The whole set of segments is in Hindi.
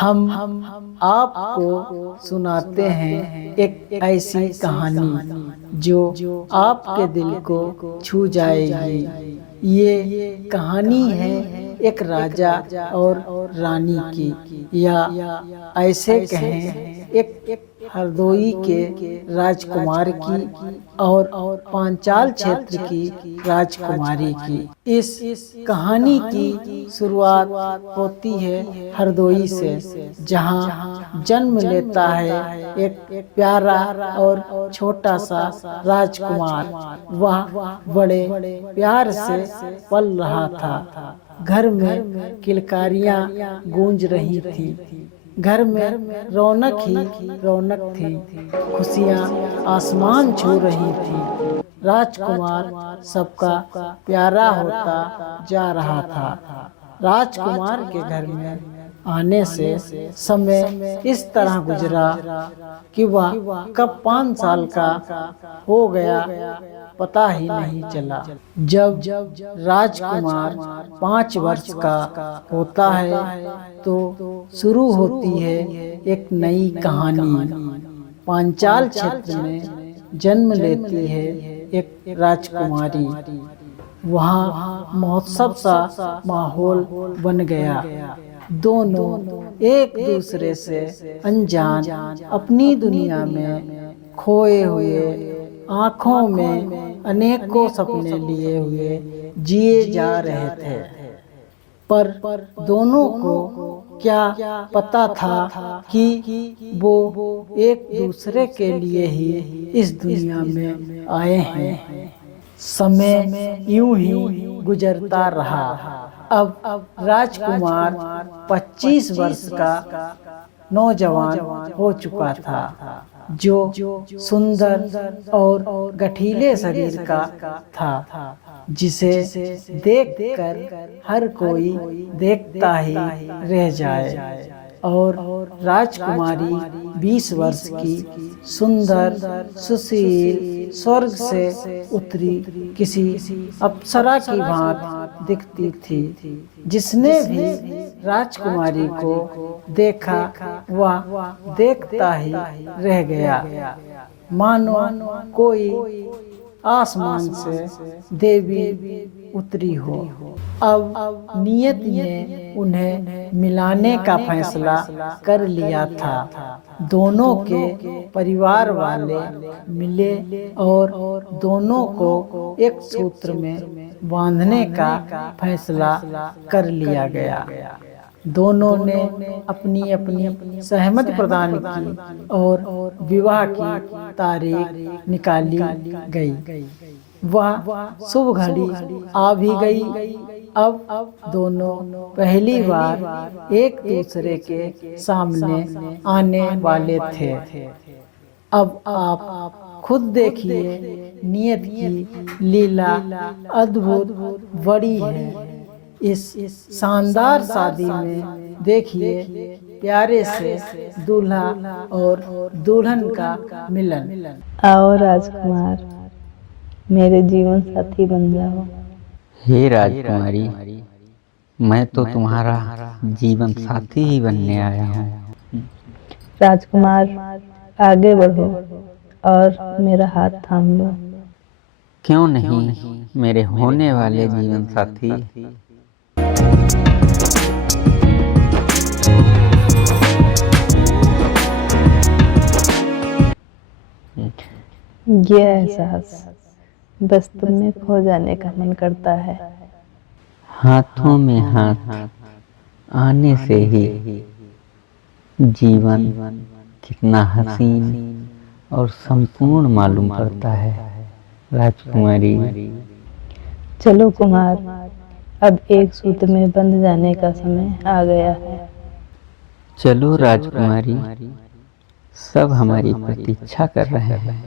हम आपको सुनाते हैं एक ऐसी कहानी जो आपके दिल को छू जाएगी। ये कहानी है एक राजा और रानी की, या ऐसे कहें एक हरदोई के राजकुमार की और पांचाल क्षेत्र की राजकुमारी की। इस कहानी की शुरुआत होती है हरदोई से, जहां जन्म लेता है एक प्यारा और छोटा सा राजकुमार। वह बड़े प्यार से पल रहा था। घर में किलकारियां गूंज रही थीं। घर में रौनक ही रौनक थी। खुशियां आसमान छू रही थी। राजकुमार सबका प्यारा होता जा रहा था। राजकुमार के घर में आने से समय इस तरह गुजरा कि वह कब 5 साल का हो गया पता ही नहीं चला। जब राजकुमार 5 वर्ष का होता है तो शुरू होती है एक नई कहानी। पांचाल क्षेत्र में जन्म लेती है एक राजकुमारी। वहाँ महोत्सव सा माहौल बन गया। दोनों एक दूसरे से अनजान अपनी दुनिया में खोए हुए, आँखों में अनेकों सपने लिए हुए जिए जा रहे थे। पर दोनों को क्या पता था कि वो एक दूसरे के लिए ही इस दुनिया में आए हैं। समय यूं ही गुजरता रहा। अब राजकुमार 25 वर्ष का नौजवान हो चुका था, जो सुंदर और गठीले शरीर का था, जिसे देखकर हर कोई देखता ही रह जाए। और राजकुमारी 20 वर्ष की सुंदर, सुशील, स्वर्ग से उतरी किसी अप्सरा की भांति दिखती थी। जिसने भी राजकुमारी को देखा वह देखता ही रह गया, मानो कोई आसमान से देवी उतरी हो। अब नियत ने उन्हें मिलाने का फैसला कर लिया था। दोनों के परिवार वाले मिले और दोनों को एक सूत्र में बांधने का फैसला कर लिया गया। दोनों ने अपनी अपनी सहमति प्रदान की और विवाह की तारीख निकाली गई। वह शुभ घड़ी आ भी गई। अब दोनों पहली बार एक दूसरे के सामने आने वाले थे। अब आप खुद देखिए, नियत की लीला अद्भुत बड़ी है। इस शानदार शादी में देखिए प्यारे से दूल्हा और दुल्हन का मिलन। आओ राजकुमार, मेरे जीवन साथी बन जाओ। हे राजकुमारी, मैं तो तुम्हारा जीवन साथी ही बनने आया हूँ। राजकुमार, आगे बढ़ो और मेरा हाथ थाम लो। क्यों नहीं मेरे होने वाले जीवन साथी। ये एहसास बस तुम में खो जाने का मन करता है। हाथों में हाथ आने से ही जीवन कितना हसीन और संपूर्ण मालूम पड़ता है। राजकुमारी, चलो कुमार, अब एक सूत्र में बंध जाने का समय आ गया है। चलो राजकुमारी, सब हमारी प्रतीक्षा कर रहे हैं।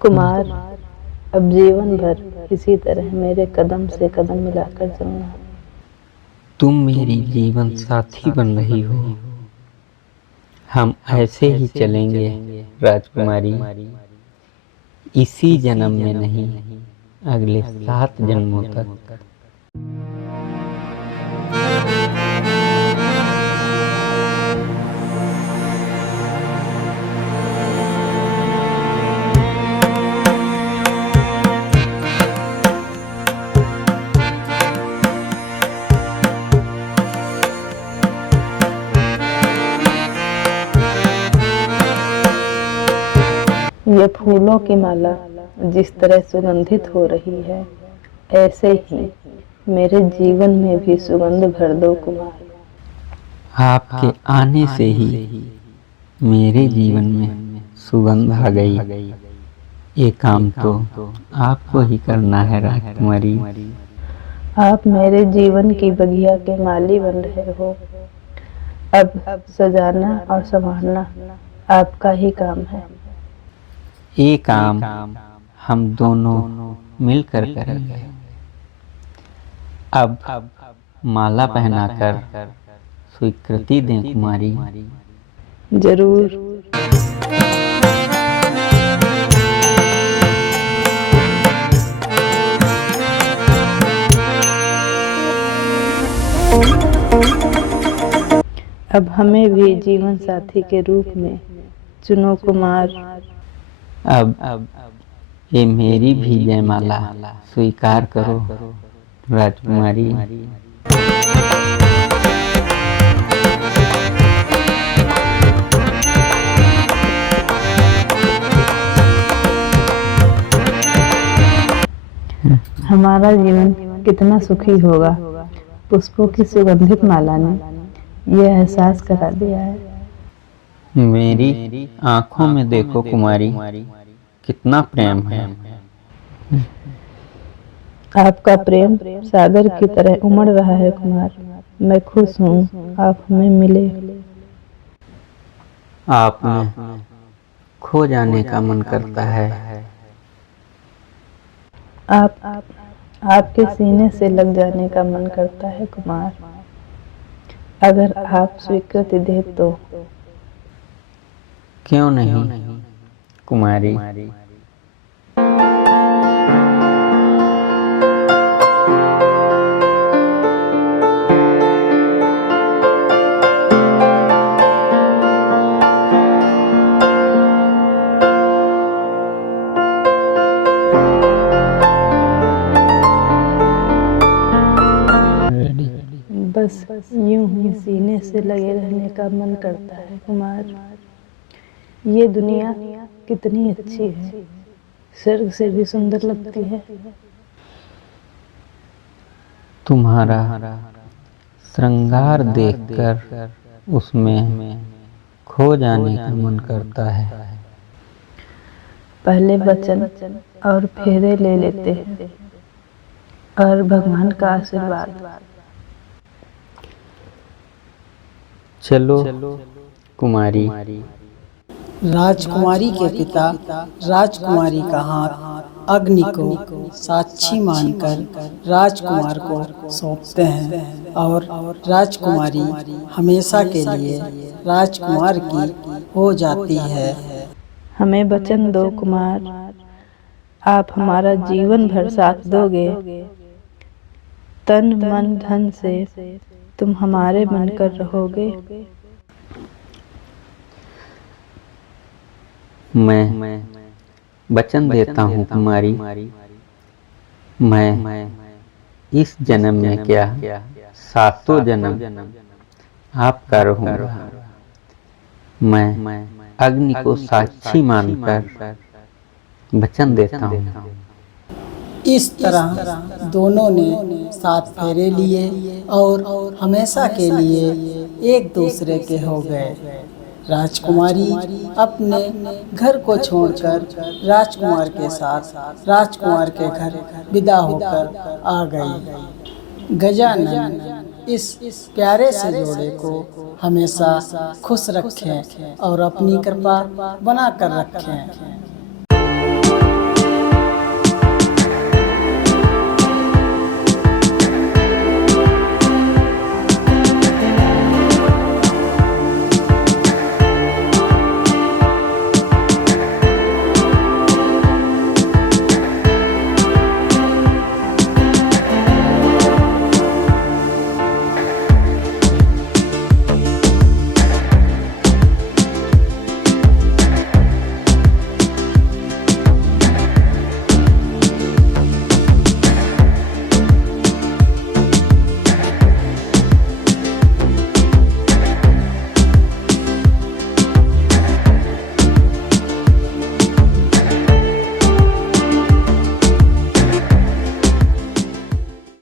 कुमार, अब जीवन भर इसी तरह मेरे कदम से कदम मिलाकर चलना। तुम मेरी जीवन साथी बन रही हो। हम ऐसे ही चलेंगे राजकुमारी, इसी जन्म में नहीं, अगले 7 जन्मों तक। ये फूलों की माला जिस तरह सुगंधित हो रही है, ऐसे ही मेरे जीवन में भी सुगंध भर दो कुमार। आपके आने से ही मेरे जीवन में सुगंध आ गई। ये काम तो आपको ही करना है राजकुमारी। आप मेरे जीवन की बगिया के माली बन रहे हो। अब सजाना और संभालना आपका ही काम है। ये काम हम दोनों मिलकर करेंगे। अब माला पहनाकर स्वीकृति दें कुमारी। जरूर। अब हमें भी जीवन साथी के रूप में चुनो कुमार। अब ये मेरी भी जयमाला स्वीकार करो राजकुमारी। हमारा जीवन कितना सुखी होगा, पुष्पों की सुगंधित माला ने यह एहसास करा दिया है। मेरी आंखों में देखो कुमारी, कितना प्रेम है। आपका प्रेम सागर की तरह उमड़ रहा है कुमार। मैं खुश हूँ आप हमें मिले। आप में खो जाने का मन करता है। आपके सीने से लग जाने का मन करता है कुमार। अगर आप स्वीकृति दे तो। क्यों नहीं कुमारी। बस यूं ही सीने से लगे रहने का मन करता है कुमार। ये दुनिया कितनी अच्छी है, स्वर्ग से भी सुंदर लगती है। तुम्हारा श्रृंगार देखकर उसमें खो जाने का मन करता है। पहले वचन और फेरे ले लेते हैं और भगवान का आशीर्वाद। चलो कुमारी। राजकुमारी के पिता राजकुमारी का हाथ अग्नि को साक्षी मानकर राजकुमार को सौंपते हैं और राजकुमारी हमेशा के लिए राजकुमार की हो जाती है। हमें वचन दो कुमार, आप हमारा जीवन भर साथ दोगे। तन मन धन से तुम हमारे बनकर रहोगे। मैं वचन देता हूँ कुमारी, मैं इस जन्म में क्या 7 जन्म आपका रहूँगा। मैं अग्नि को साक्षी मानकर वचन देता हूँ। इस तरह दोनों ने 7 फेरे लिए और हमेशा के लिए एक दूसरे के हो गए। राजकुमारी अपने घर को छोड़कर राजकुमार के साथ राजकुमार के घर विदा होकर आ गई। गजानन इस प्यारे से जोड़े को हमेशा खुश रखें और अपनी कृपा बनाकर रखें।